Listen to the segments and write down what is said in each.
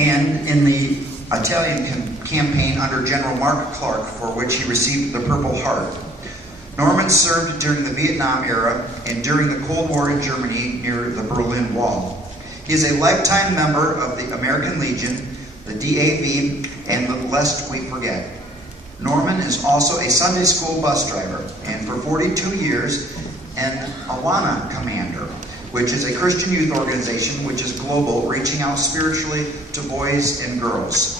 and in the Italian campaign under General Mark Clark, for which he received the Purple Heart. Norman served during the Vietnam era and during the Cold War in Germany near the Berlin Wall. He is a lifetime member of the American Legion, the DAV, and the Lest We Forget. Norman is also a Sunday school bus driver, and for 42 years, an Awana commander, which is a Christian youth organization which is global, reaching out spiritually to boys and girls.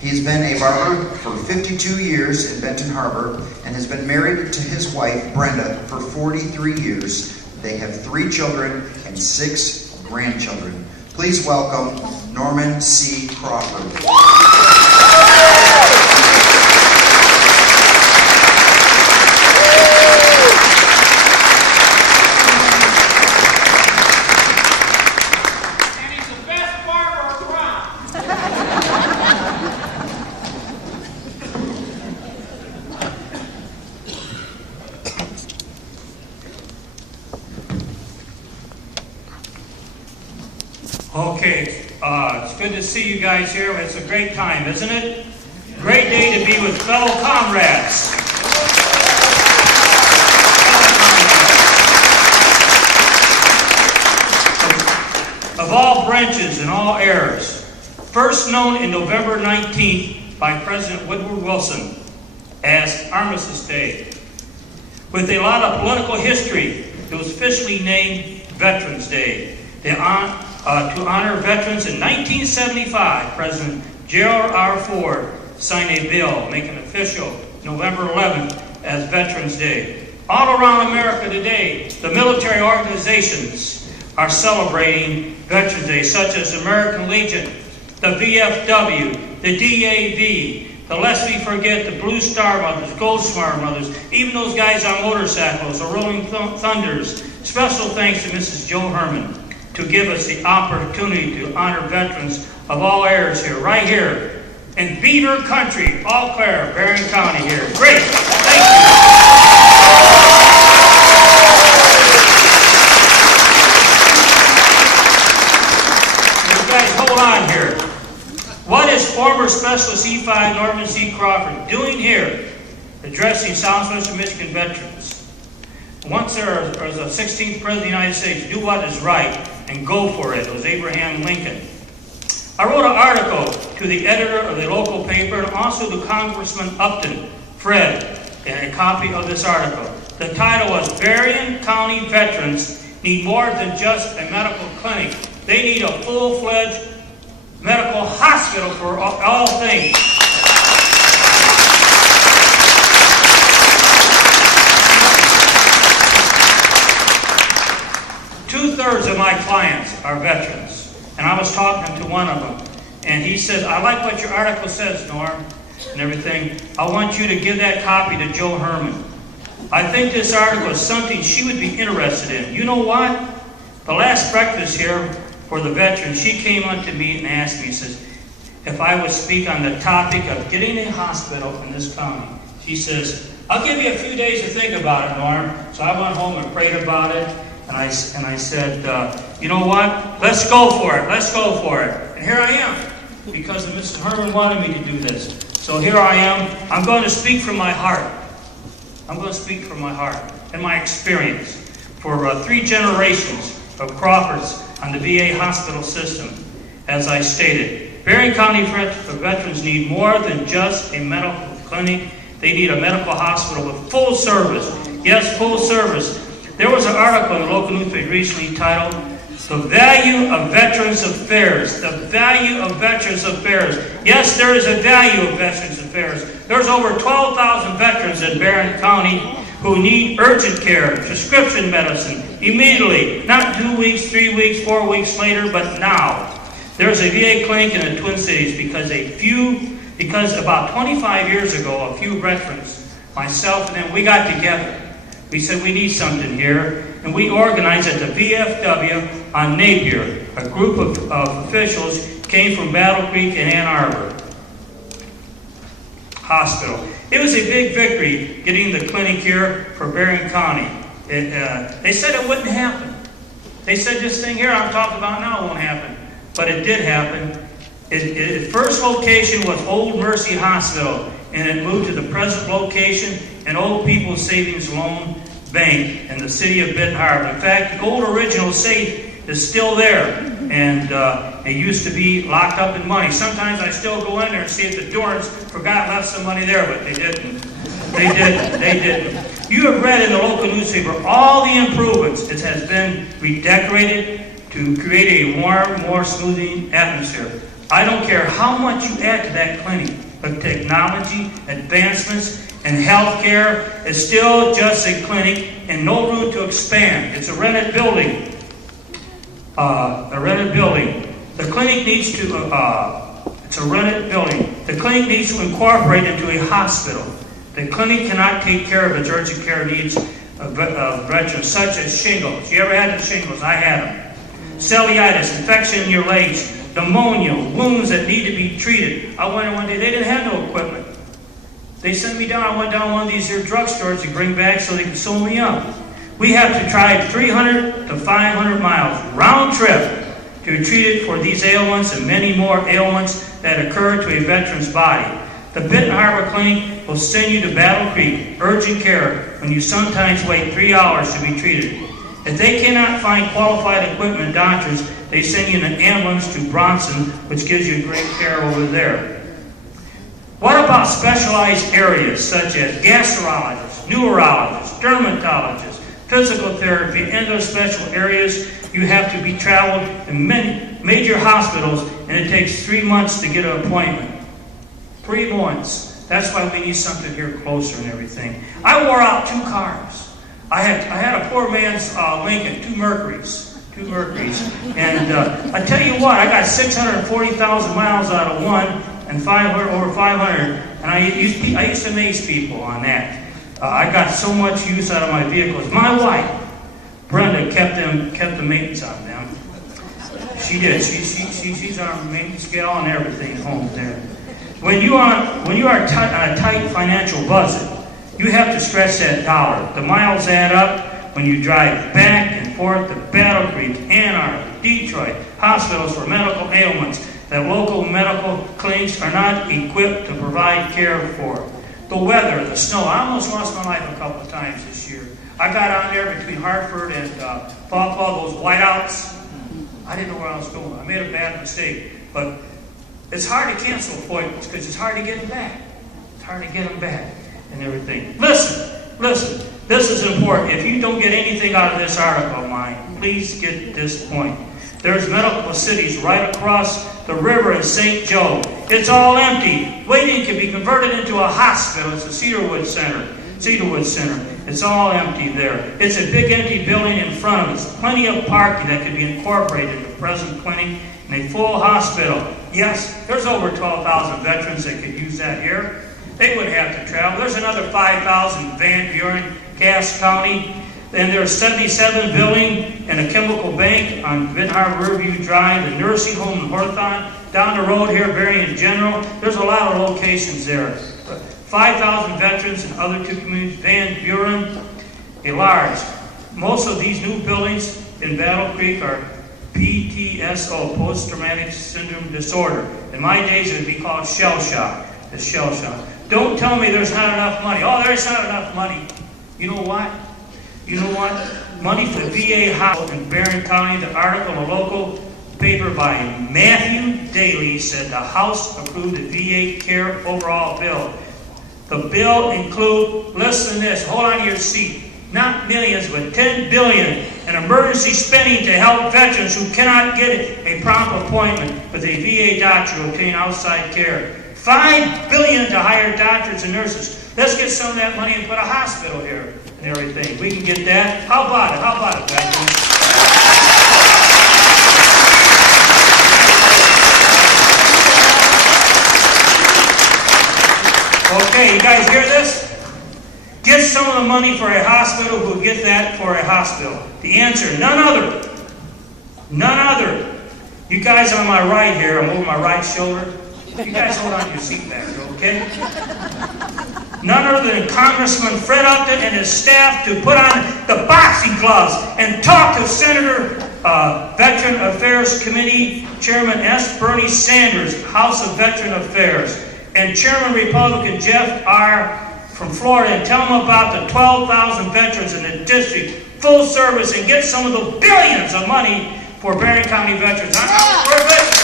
He's been a barber for 52 years in Benton Harbor and has been married to his wife, Brenda, for 43 years. They have 3 children and 6 grandchildren. Please welcome Norman C. Crawford. Okay, it's good to see you guys here. It's a great time, isn't it? Great day to be with fellow comrades. Of all branches and all eras. First known in November 19th by President Woodrow Wilson as Armistice Day. With a lot of political history, it was officially named Veterans Day. To honor veterans, in 1975, President Gerald R. Ford signed a bill making official November 11th as Veterans Day. All around America today, the military organizations are celebrating Veterans Day, such as American Legion, the VFW, the DAV, the Lest We Forget, the Blue Star Brothers, Gold Star Brothers, even those guys on motorcycles, the Rolling Thunders. Special thanks to Mrs. Joe Herman to give us the opportunity to honor veterans of all eras here, right here in Beaver Country, Eau Claire, Barron County here. Great, thank you. You guys hold on here. What is former Specialist E5 Norman C. Crawford doing here addressing Southwestern Michigan veterans? Once there was a 16th President of the United States, do what is right and go for it. It was Abraham Lincoln. I wrote an article to the editor of the local paper and also to Congressman Upton, Fred, and a copy of this article. The title was Berrien County Veterans Need More Than Just a Medical Clinic. They need a full-fledged medical hospital for all things. Two-thirds of my clients are veterans, and I was talking to one of them, and he says, I like what your article says, Norm, and everything. I want you to give that copy to Joe Herman. I think this article is something she would be interested in. You know what? The last breakfast here for the veterans, she came up to me and asked me, says, if I would speak on the topic of getting a hospital in this county. She says, I'll give you a few days to think about it, Norm. So I went home and prayed about it. And I said, you know what? Let's go for it. Let's go for it. And here I am, because Mrs. Herman wanted me to do this. So here I am. I'm going to speak from my heart. I'm going to speak from my heart and my experience for 3 generations of Crawfords on the VA hospital system. As I stated, Berrien County veterans need more than just a medical clinic. They need a medical hospital with full service. Yes, full service. There was an article in the local newspaper recently titled, The Value of Veterans Affairs. The Value of Veterans Affairs. Yes, there is a value of Veterans Affairs. There's over 12,000 veterans in Barron County who need urgent care, prescription medicine, immediately. Not 2 weeks, 3 weeks, 4 weeks later, but now. There's a VA clinic in the Twin Cities because about 25 years ago, a few veterans, myself and them, we got together. We said we need something here, and we organized at the VFW on Napier. A group of officials came from Battle Creek and Ann Arbor Hospital. It was a big victory getting the clinic here for Berrien County. They said it wouldn't happen. They said this thing here I'm talking about now won't happen. But it did happen. Its first location was Old Mercy Hospital, and it moved to the present location in Old People's Savings Loan Bank in the city of Benton Harbor. In fact, the old original safe is still there, and it used to be locked up in money. Sometimes I still go in there and see if the Dorns forgot left some money there, but they didn't. They didn't. You have read in the local newspaper all the improvements. It has been redecorated to create a warm, more smoothing atmosphere. I don't care how much you add to that clinic, but technology, advancements, and healthcare is still just a clinic and no room to expand. It's a rented building. The clinic needs to, it's a rented building. The clinic needs to incorporate into a hospital. The clinic cannot take care of its urgent care needs of veterans, such as shingles. You ever had the shingles? I had them. Cellulitis, infection in your legs, pneumonia, wounds that need to be treated. I went in one day, they didn't have no equipment. They sent me down, I went down one of these here drugstores to bring back so they could sew me up. We have to drive 300 to 500 miles round trip to treat it for these ailments and many more ailments that occur to a veteran's body. The Benton Harbor Clinic will send you to Battle Creek, urgent care, when you sometimes wait 3 hours to be treated. If they cannot find qualified equipment and doctors, they send you in an ambulance to Bronson, which gives you great care over there. What about specialized areas such as gastrologists, neurologists, dermatologists, physical therapy, and those special areas? You have to be traveled in many major hospitals, and it takes 3 months to get an appointment. 3 months. That's why we need something here closer and everything. I wore out 2 cars. I had a poor man's Lincoln, 2 Mercuries. And I tell you what, I got 640,000 miles out of one, and over 500. And I used to amaze people on that. I got so much use out of my vehicles. My wife, Brenda, kept the maintenance on them. She did. She's on a maintenance gal and everything home there. When you are on a tight financial budget, you have to stretch that dollar. The miles add up when you drive back and forth to Battle Creek, Ann Arbor, Detroit, hospitals for medical ailments that local medical clinics are not equipped to provide care for. The weather, the snow. I almost lost my life a couple of times this year. I got on there between Hartford and Paw, those whiteouts. I didn't know where I was going. I made a bad mistake. But it's hard to cancel appointments because it's hard to get them back. It's hard to get them back and everything. Listen. This is important. If you don't get anything out of this article of mine, please get this point. There's medical cities right across the river in St. Joe. It's all empty. Waiting can be converted into a hospital. It's a Cedarwood Center. It's all empty there. It's a big empty building in front of us. Plenty of parking that could be incorporated in the present clinic and a full hospital. Yes, there's over 12,000 veterans that could use that here. They wouldn't have to travel. There's another 5,000 in Van Buren, Cass County. And there's 77 building and a chemical bank on Benton Harbor Riverview Drive, the nursing home in Hawthorne. Down the road here, Berrien General. There's a lot of locations there. 5,000 veterans in other 2 communities, Van Buren, a large. Most of these new buildings in Battle Creek are PTSO, post-traumatic syndrome disorder. In my days, it would be called shell shock. The shell shock. Don't tell me there's not enough money. Oh, there's not enough money. You know what? Money for the VA hospital in Barron County. The article in a local paper by Matthew Daly said the House approved the VA care overall bill. The bill includes, listen to this, hold on to your seat, not millions, but $10 billion in emergency spending to help veterans who cannot get a prompt appointment with a VA doctor to obtain outside care. $5 billion to hire doctors and nurses. Let's get some of that money and put a hospital here and everything. We can get that. How about it, veterans? Okay, you guys hear this? Get some of the money for a hospital, who'll get that for a hospital. The answer, none other. None other. You guys on my right here, I'm over my right shoulder. You guys hold on to your seat back, okay? None other than Congressman Fred Upton and his staff to put on the boxing gloves and talk to Senator Veteran Affairs Committee Chairman S. Bernie Sanders, House of Veteran Affairs, and Chairman Republican Jeff R. from Florida, and tell them about the 12,000 veterans in the district, full service, and get some of the billions of money for Barron County veterans. We're veterans.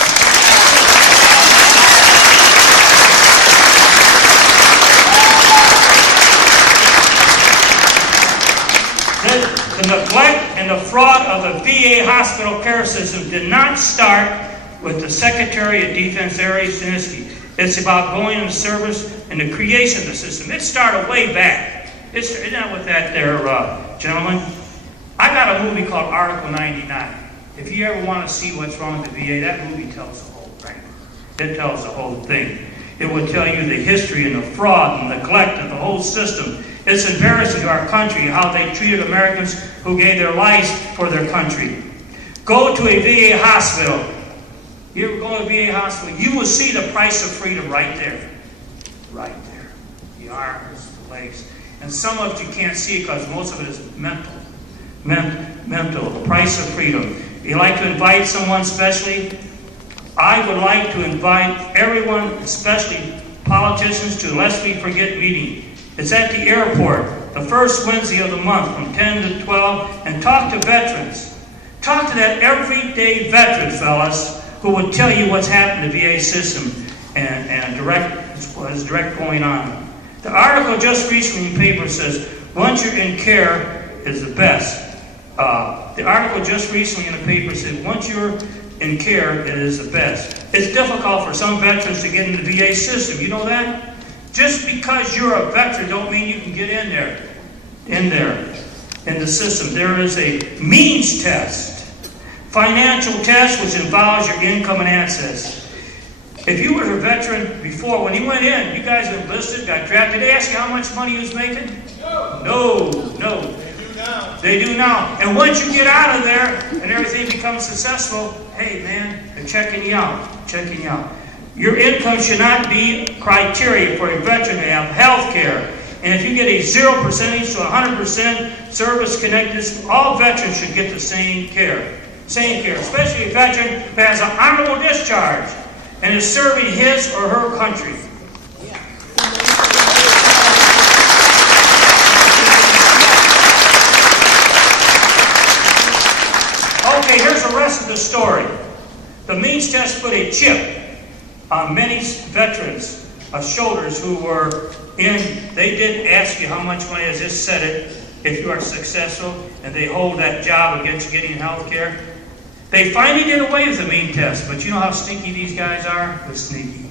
The neglect and the fraud of the VA hospital care system did not start with the Secretary of Defense, Harry Sinisky. It's about going into service and the creation of the system. It started way back. Isn't that with that there, gentlemen? I got a movie called Article 99. If you ever want to see what's wrong with the VA, that movie tells the whole thing. It tells the whole thing. It will tell you the history and the fraud and neglect of the whole system. It's embarrassing to our country how they treated Americans who gave their lives for their country. Go to a VA hospital. You ever go to a VA hospital? You will see the price of freedom right there. Right there. The arms, the legs. And some of it you can't see because most of it is mental. Mental. The price of freedom. You like to invite someone specially? I would like to invite everyone, especially politicians, to Lest We Forget meeting. It's at the airport, the first Wednesday of the month from 10 to 12, and talk to veterans. Talk to that everyday veteran, fellas, who will tell you what's happened to the VA system and what is direct going on. The article just recently in the paper says, once you're in care is the best. The article just recently in the paper said, once you're in care, it is the best. It's difficult for some veterans to get in the VA system. You know that? Just because you're a veteran don't mean you can get in the system. There is a means test, financial test, which involves your income and assets. If you were a veteran before, when you went in, you guys enlisted, got drafted, did they ask you how much money you was making? No. They do now. And once you get out of there and everything becomes successful, hey man, they're checking you out. Your income should not be criteria for a veteran to have health care. And if you get a 0% to 100% service-connected, all veterans should get the same care. Especially a veteran who has an honorable discharge and is serving his or her country. Okay, here's the rest of the story. The means test put a chip on many veterans' shoulders who were in. They didn't ask you how much money is. Just said it if you are successful, and they hold that job against getting health care. They finally did away with the mean test, but you know how sneaky these guys are? They're sneaky.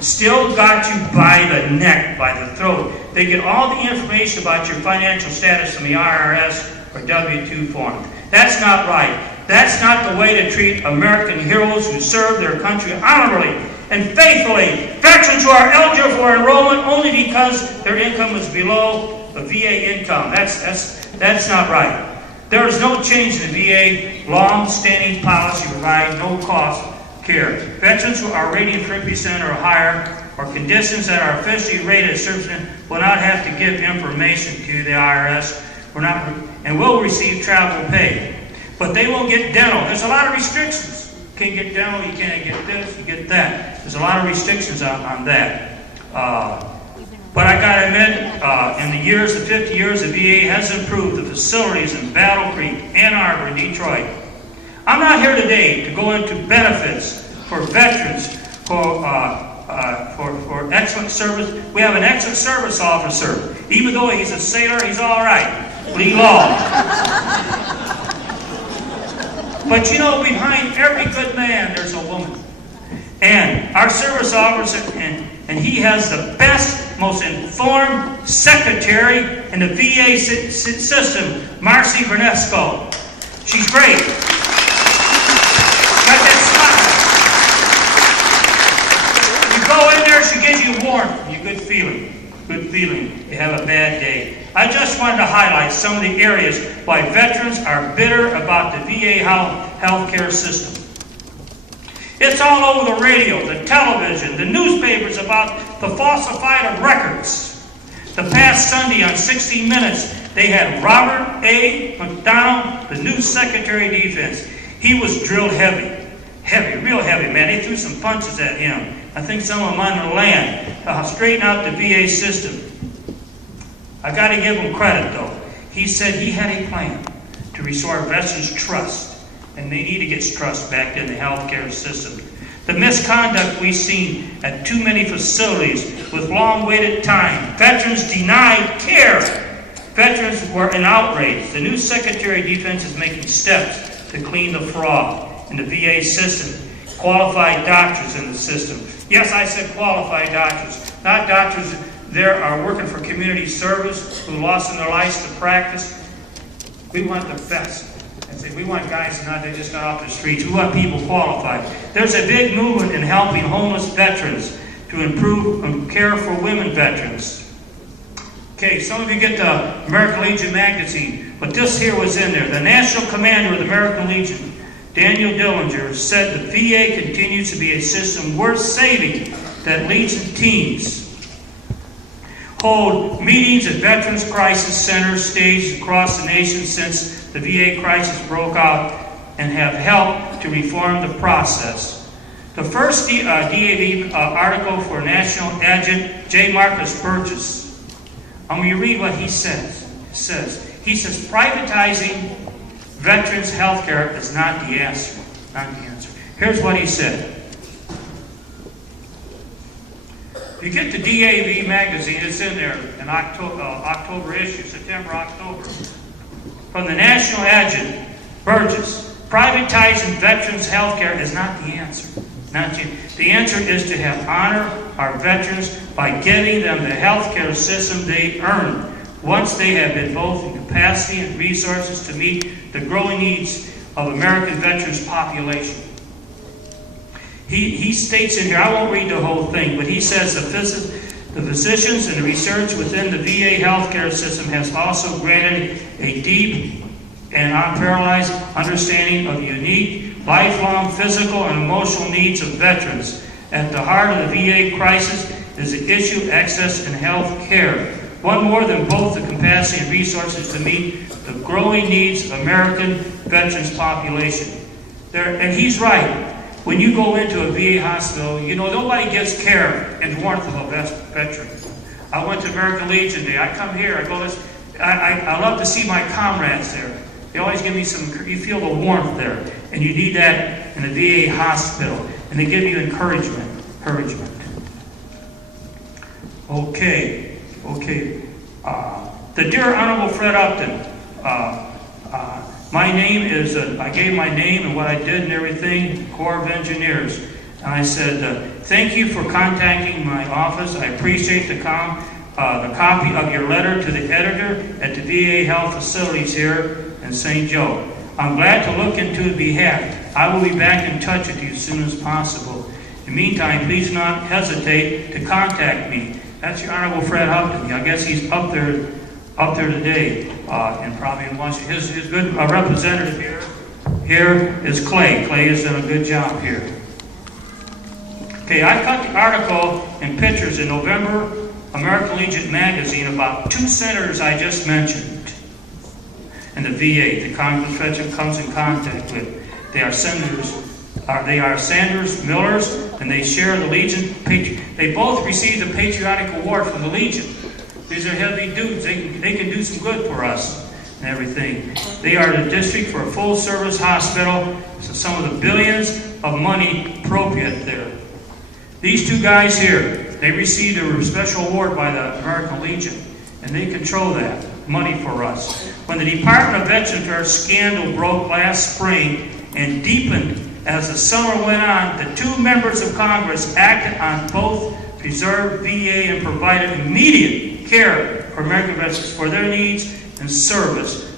Still got you by the neck, by the throat. They get all the information about your financial status from the IRS or W-2 form. That's not right. That's not the way to treat American heroes who serve their country honorably and faithfully. Veterans who are eligible for enrollment only because their income is below the VA income. That's not right. There is no change in the VA long-standing policy to provide no-cost care. Veterans who are rated 3% or higher or conditions that are officially rated as servicemen will not have to give information to the IRS and will receive travel pay. But they won't get dental. There's a lot of restrictions. You can't get dental, you can't get this, you get that. There's a lot of restrictions on that. But I got to admit, in the 50 years, the VA has improved the facilities in Battle Creek, Ann Arbor, and Detroit. I'm not here today to go into benefits for veterans for excellent service. We have an excellent service officer. Even though he's a sailor, he's all right. Lee Law. But you know, behind every good man, there's a woman. And our service officer, and he has the best, most informed secretary in the VA system, Marcy Bernesco. She's great. Got that smile. You go in there, she gives you warmth and a good feeling. Good feeling. You have a bad day. I just wanted to highlight some of the areas why veterans are bitter about the VA health care system. It's all over the radio, the television, the newspapers about the falsified of records. The past Sunday on 60 Minutes, they had Robert A. McDonald, the new Secretary of Defense. He was drilled heavy, real heavy, man. They threw some punches at him. I think some of them under the land to straighten out the VA system. I got to give him credit, though. He said he had a plan to restore veterans' trust, and they need to get trust back in the healthcare system. The misconduct we've seen at too many facilities with long waited time. Veterans denied care. Veterans were in outrage. The new Secretary of Defense is making steps to clean the fraud in the VA system. Qualified doctors in the system. Yes, I said qualified doctors, not doctors there are working for community service who lost their lives to practice. We want the best. We want guys not that just got off the streets. We want people qualified. There's a big movement in helping homeless veterans to improve care for women veterans. Okay, some of you get the American Legion magazine, but this here was in there. The National Commander of the American Legion, Daniel Dillinger, said the VA continues to be a system worth saving, that Legion teams hold meetings at Veterans Crisis Centers staged across the nation since the VA crisis broke out and have helped to reform the process. The first DAV article for National Adjutant J. Marcus Burgess, I'm going to read what he says. He says, privatizing veterans' health care is not the answer. Not the answer. Here's what he said. If you get the DAV magazine, it's in there, an October issue, September, October. From the National Adjutant, Burgess, privatizing veterans' health care is not the answer. The answer is to have honor our veterans by giving them the health care system they earn once they have been both in capacity and resources to meet the growing needs of American veterans population. He states in here, I won't read the whole thing, but he says the physicians and the research within the VA healthcare system has also granted a deep and unparalleled understanding of the unique, lifelong physical and emotional needs of veterans. At the heart of the VA crisis is the issue of access and health care. One more than both the capacity and resources to meet the growing needs of American veterans population. And he's right. When you go into a VA hospital, you know, nobody gets care and warmth of a veteran. I went to American Legion Day. I come here, I go this. I love to see my comrades there. They always give me some, you feel the warmth there. And you need that in a VA hospital. And they give you encouragement. Okay. The Dear Honorable Fred Upton, my name is, I gave my name and what I did and everything, Corps of Engineers. And I said, thank you for contacting my office. I appreciate the copy of your letter to the editor at the VA Health Facilities here in St. Joe. I'm glad to look into behalf. I will be back in touch with you as soon as possible. In the meantime, please not hesitate to contact me. That's your Honorable Fred Upton. I guess he's up there today, and probably in Washington. His good representative here is Clay. Clay has done a good job here. Okay, I cut the article and pictures in November American Legion magazine about two senators I just mentioned in the VA the Congress veteran comes in contact with. They are senators. They are Sanders Millers, and they share the Legion. They both received the Patriotic Award from the Legion. These are heavy dudes. They can do some good for us and everything. They are the district for a full-service hospital, so some of the billions of money appropriate there. These two guys here, they received a special award by the American Legion, and they control that money for us. When the Department of Veterans Affairs scandal broke last spring and deepened as the summer went on, the two members of Congress acted on both preserved VA and provided immediate care for American veterans for their needs and service.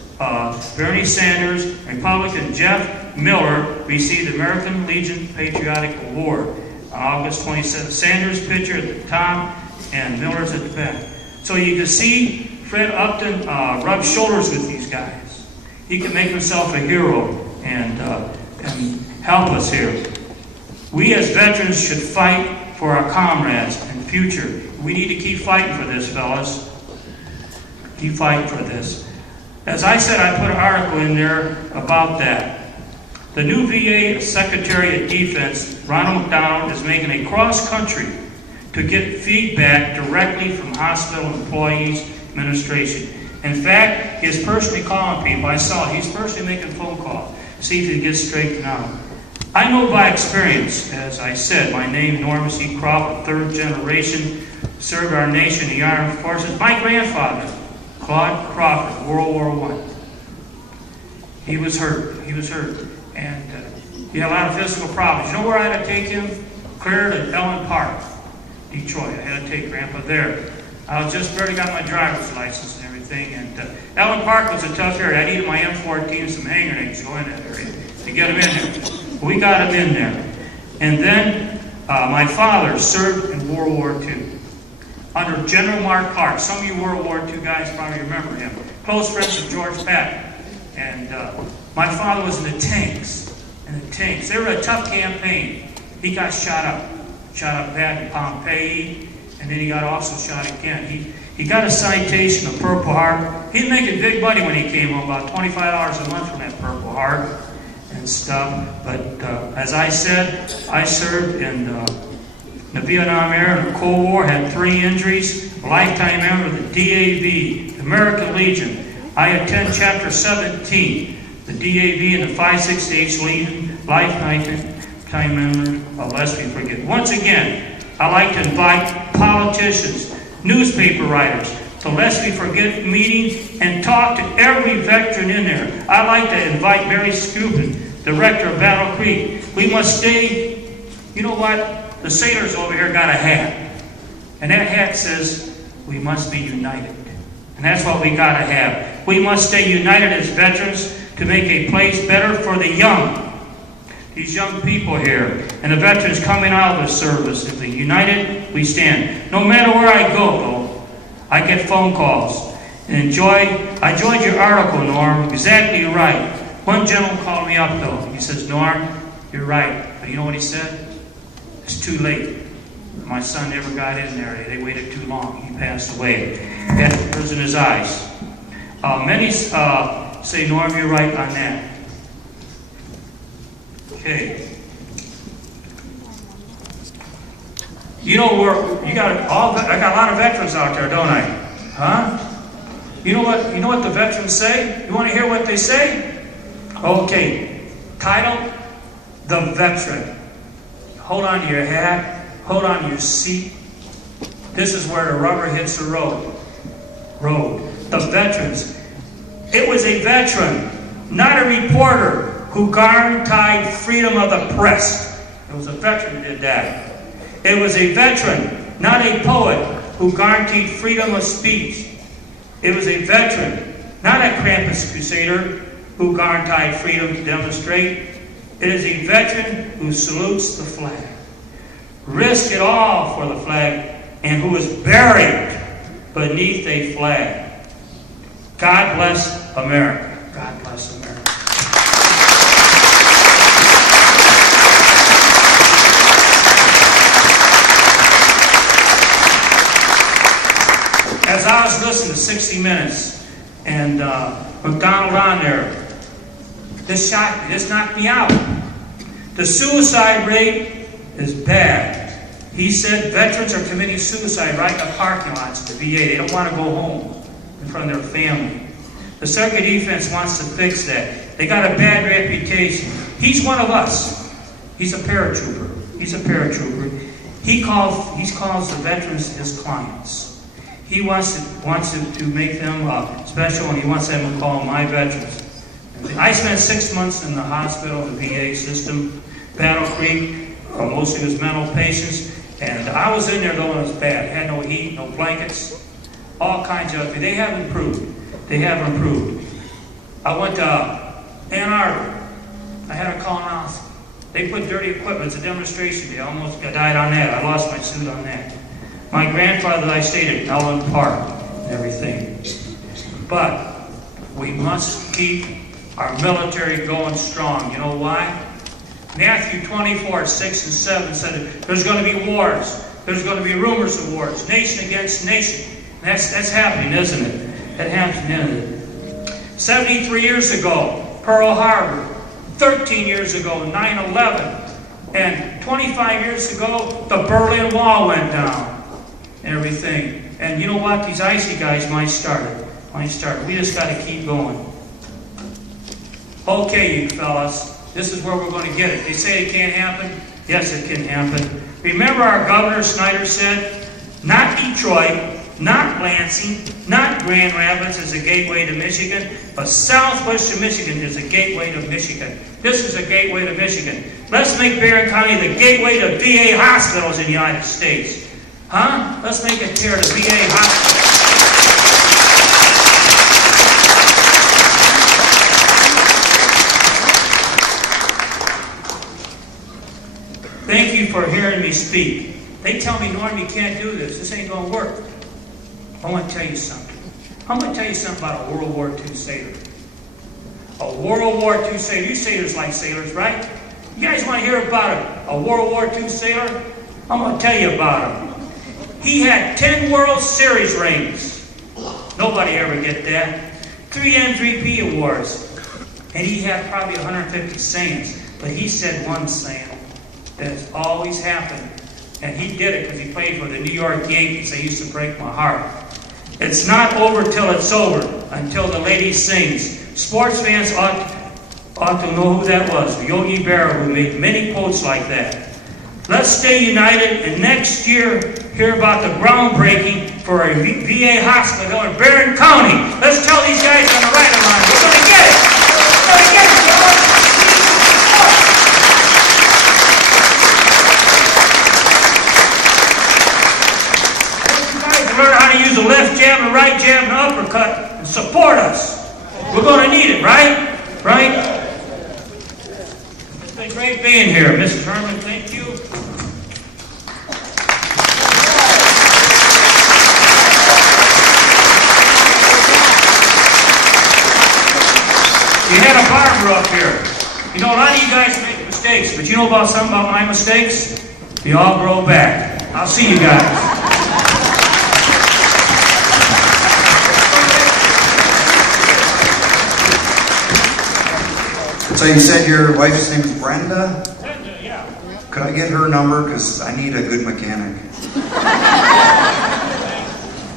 Bernie Sanders, Republican Jeff Miller received the American Legion Patriotic Award on August 27th. Sanders' picture at the top and Miller's at the back. So you can see Fred Upton rub shoulders with these guys. He can make himself a hero and help us here. We as veterans should fight for our comrades and future. We need to keep fighting for this, fellas. Keep fighting for this. As I said, I put an article in there about that. The new VA Secretary of Defense, Ronald McDonald, is making a cross-country to get feedback directly from hospital employees, administration. In fact, he is personally calling people. I saw it. He's personally making phone calls, see if he gets straightened out. I know by experience, as I said, my name, Norm C. Crawford, third generation, served our nation in the armed forces. My grandfather, Claude Crawford, World War I. He was hurt. And he had a lot of physical problems. You know where I had to take him? Clear to Ellen Park, Detroit. I had to take Grandpa there. I just barely got my driver's license and everything. And Ellen Park was a tough area. I needed my M14 and some hanger eggs to go in that area to get him in there. We got him in there. And then my father served in World War II under General Mark Clark. Some of you World War II guys probably remember him. Close friends of George Patton. And my father was in the tanks. They were a tough campaign. He got shot up bad in Pompeii, and then he got also shot again. He got a citation, a Purple Heart. He's making big money when he came home, about $25 a month from that Purple Heart and stuff. But as I said, I served in the Vietnam era in the Cold War, had 3 injuries, a lifetime member of the DAV, the American Legion. I attend Chapter 17, the DAV and the 568th Legion, lifetime member of Lest We Forget. Once again, I like to invite politicians, newspaper writers, to Lest We Forget meeting and talk to every veteran in there. I like to invite Mary Scupin, director of Battle Creek. We must stay, you know what? The sailors over here got a hat. And that hat says, we must be united. And that's what we got to have. We must stay united as veterans to make a place better for the young. These young people here and the veterans coming out of the service. If we're united, we stand. No matter where I go, though, I get phone calls. And I enjoyed your article, Norm. Exactly right. One gentleman called me up, though. He says, Norm, you're right. But you know what he said? It's too late. My son never got in there. They waited too long. He passed away. He had tears in his eyes. Many say, Norm, you're right on that. Okay. You know where I got a lot of veterans out there, don't I? Huh? You know what the veterans say? You want to hear what they say? Okay. Title: The Veteran. Hold on to your hat. Hold on to your seat. This is where the rubber hits the road. The veterans. It was a veteran, not a reporter, who guaranteed freedom of the press. It was a veteran who did that. It was a veteran, not a poet, who guaranteed freedom of speech. It was a veteran, not a Krampus crusader, who guaranteed freedom to demonstrate. It is a veteran who salutes the flag, risked it all for the flag, and who was buried beneath a flag. God bless America. God bless America. As I was listening to 60 Minutes and McDonald on there, this shocked me. This knocked me out. The suicide rate is bad. He said veterans are committing suicide right in the parking lots of the VA. They don't want to go home in front of their family. The Secretary of Defense wants to fix that. They got a bad reputation. He's one of us. He's a paratrooper. He calls the veterans his clients. He wants to make them special, and he wants them to call them my veterans. I spent 6 months in the hospital, the VA system, Battle Creek, mostly with mental patients, and I was in there though, it was bad. Had no heat, no blankets, all kinds of things. They have improved. I went to Ann Arbor. I had a colonoscopy. They put dirty equipment. It's a demonstration day. I almost died on that. I lost my suit on that. My grandfather, I stayed at Ellen Park and everything. But we must keep our military going strong. You know why? Matthew 24, 6 and 7 said there's going to be wars. There's going to be rumors of wars. Nation against nation. That's happening, isn't it? That happens, isn't it? 73 years ago, Pearl Harbor. 13 years ago, 9/11. And 25 years ago, the Berlin Wall went down. And everything. And you know what? These icy guys might start it. We just got to keep going. Okay, you fellas. This is where we're going to get it. They say it can't happen. Yes, it can happen. Remember our Governor Snyder said, not Detroit, not Lansing, not Grand Rapids is a gateway to Michigan, but southwestern Michigan is a gateway to Michigan. This is a gateway to Michigan. Let's make Barron County the gateway to VA hospitals in the United States. Huh? Let's make it here to VA hospitals. Thank you for hearing me speak. They tell me, Norm, you can't do this. This ain't going to work. I want to tell you something. I'm going to tell you something about a World War II sailor. A World War II sailor. You sailors like sailors, right? You guys want to hear about a World War II sailor? I'm going to tell you about him. He had 10 World Series rings. Nobody ever get that. 3 MVP awards. And he had probably 150 sayings. But he said one saying that's always happened. And he did it because he played for the New York Yankees. They used to break my heart. It's not over till it's over, until the lady sings. Sports fans ought to know who that was. Yogi Berra, who made many quotes like that. Let's stay united, and next year hear about the groundbreaking for a VA hospital in Barron County. Let's tell these guys on the right line, we're going to get it. We're going to get it, fellas. Learn how to use a left jab, a right jab, and an uppercut, and support us. We're going to need it, right? Right? It's been great being here. Mrs. Herman, thank you. You had a barber up here. You know, a lot of you guys make mistakes, but you know about something about my mistakes? We all grow back. I'll see you guys. So you said your wife's name is Brenda? Brenda, yeah. Could I get her number? Because I need a good mechanic.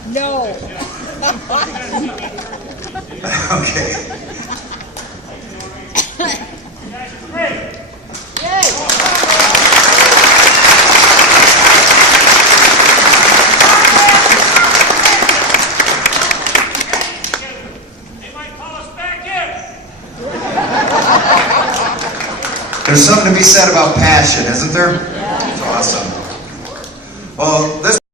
No. Okay. There's something to be said about passion, isn't there? It's awesome. Well, this